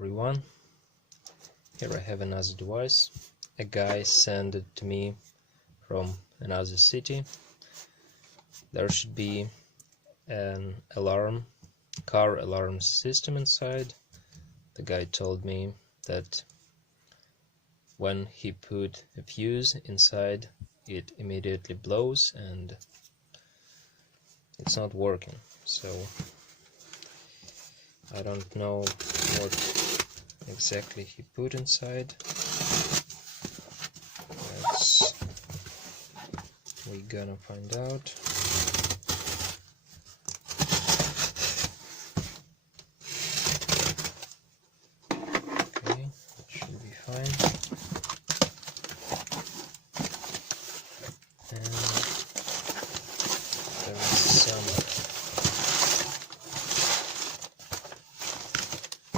everyone. Here I have another device. A guy sent it to me from another city. There should be an car alarm system inside. The guy told me that when he put a fuse inside, it immediately blows and it's not working. So I don't know what exactly he put inside. We're gonna find out. Okay, it should be fine. And there is some.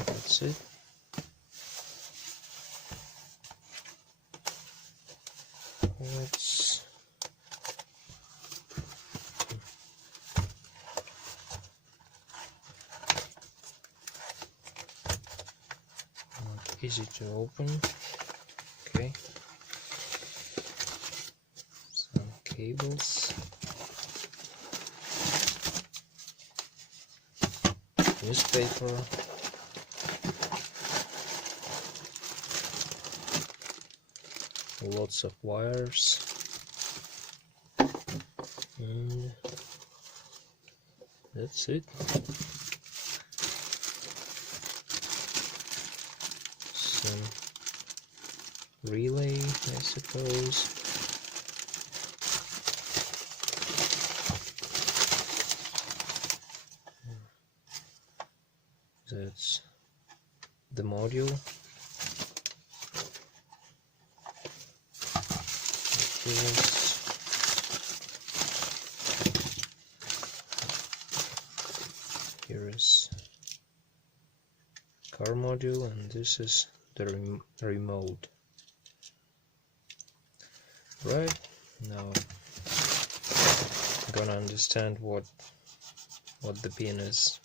That's it. Let's not easy to open. Okay, some cables, newspaper, lots of wires, and that's it. Some relay, I suppose. That's the module. Here is car module, and this is the remote. Right, now I'm gonna understand what the pin is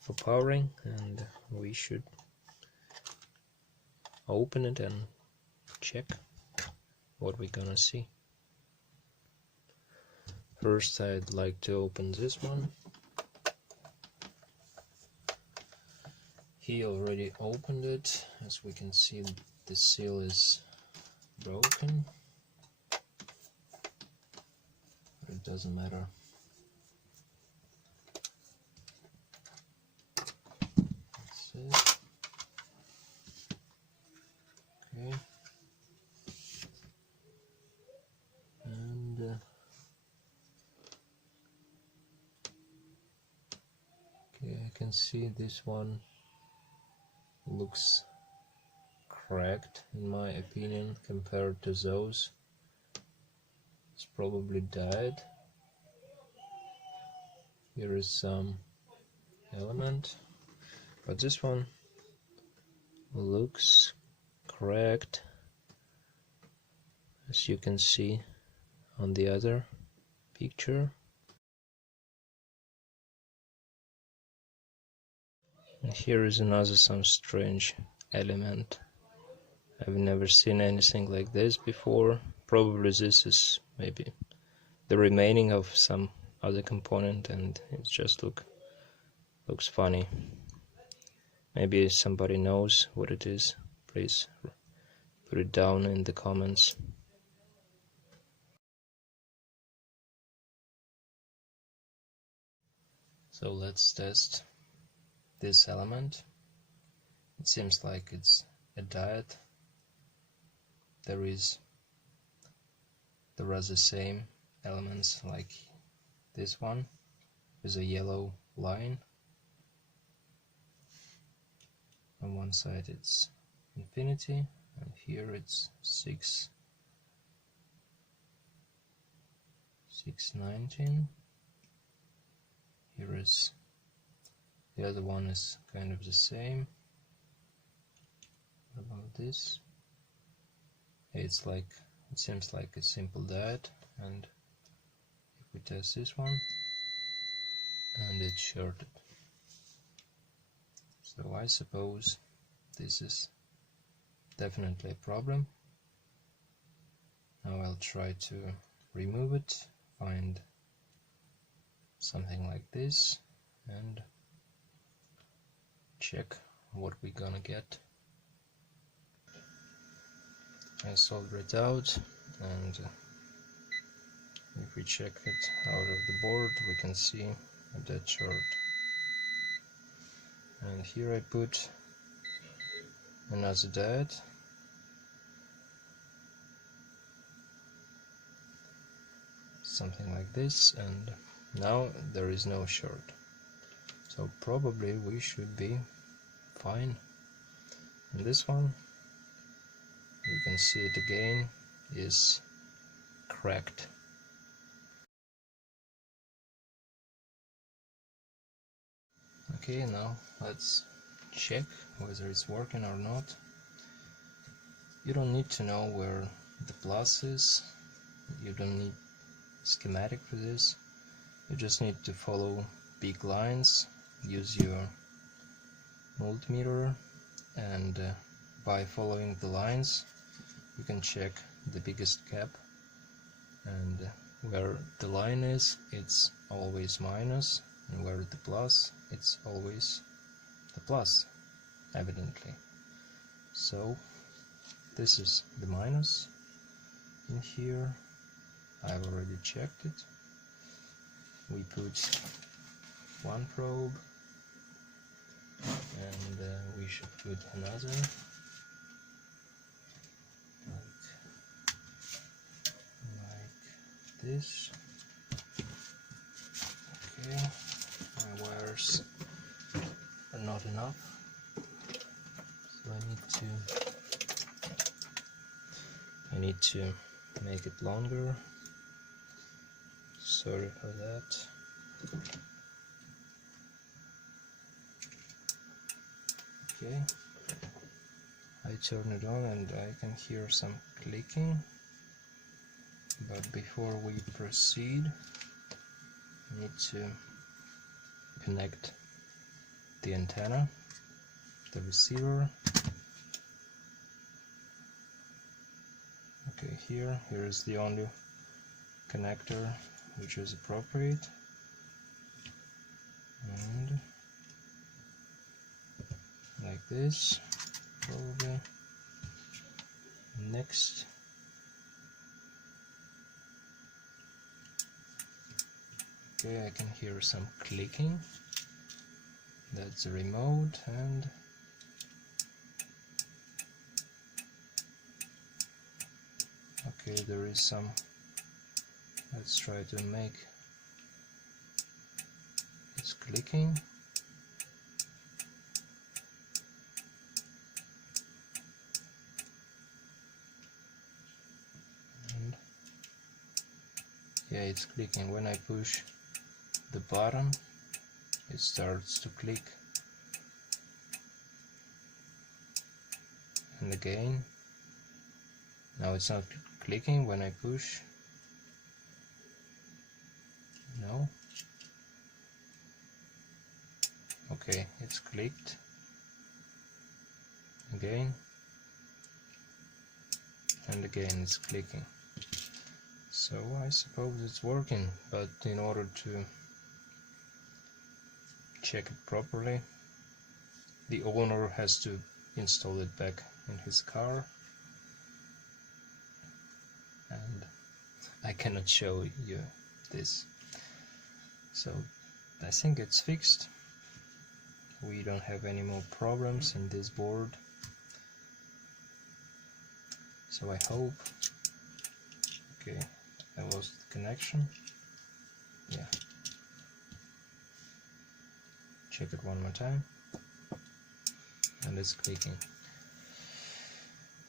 for powering, and we should open it and check what we're gonna see. First, I'd like to open this one. He already opened it. As we can see, the seal is broken, but it doesn't matter. That's it. Okay. And okay, I can see this one looks cracked in my opinion compared to those. It's probably died. Here is some element, but this one looks cracked, as you can see on the other picture. And here is another some strange element. I've never seen anything like this before. Probably this is maybe the remaining of some other component, and it just looks funny. Maybe somebody knows what it is. Please put it down in the comments. So let's test this element. It seems like it's a diode. There are the same elements like this one with a yellow line. On one side it's infinity, and here it's 619. Here is the other one is kind of the same. What about this? It seems like a simple diode, and if we test this one, and it's shorted. It's So I suppose this is definitely a problem. Now I'll try to remove it, find something like this, and check what we're gonna get. I soldered it out, and if we check it out of the board, we can see a dead short. And here I put another dead, something like this, and now there is no short. So probably we should be fine. And this one, you can see it again, is cracked. Okay, now let's check whether it's working or not. You don't need to know where the plus is, you don't need schematic for this, you just need to follow big lines, use your multimeter, and by following the lines you can check the biggest gap, and where the line is, it's always minus, and where the plus, it's always the plus, evidently. So this is the minus in here. I've already checked it. We put one probe, and we should put another, like this. Okay, my wires are not enough, so I need to make it longer. Sorry for that. Okay, I turn it on and I can hear some clicking, but before we proceed, I need to connect the antenna, the receiver. Okay, here is the only connector which is appropriate, and like this, probably. Next, okay, I can hear some clicking. That's the remote, and okay, there is some. Let's try to make it's clicking. And yeah, it's clicking. When I push the button, it starts to click. And again, now it's not clicking when I push. No. Okay, it's clicked. Again. And again it's clicking. So I suppose it's working, but in order to check it properly, the owner has to install it back in his car, and I cannot show you this. So I think it's fixed. We don't have any more problems in this board. So I hope. Okay, I lost the connection. Yeah. Check it one more time. And it's clicking.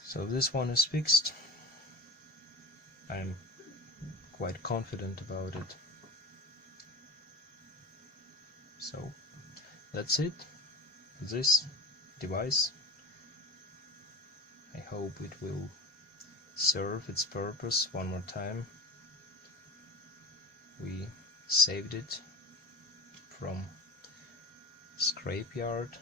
So this one is fixed. I'm quite confident about it. So that's it. This device. I hope it will serve its purpose one more time. We saved it from scrapyard.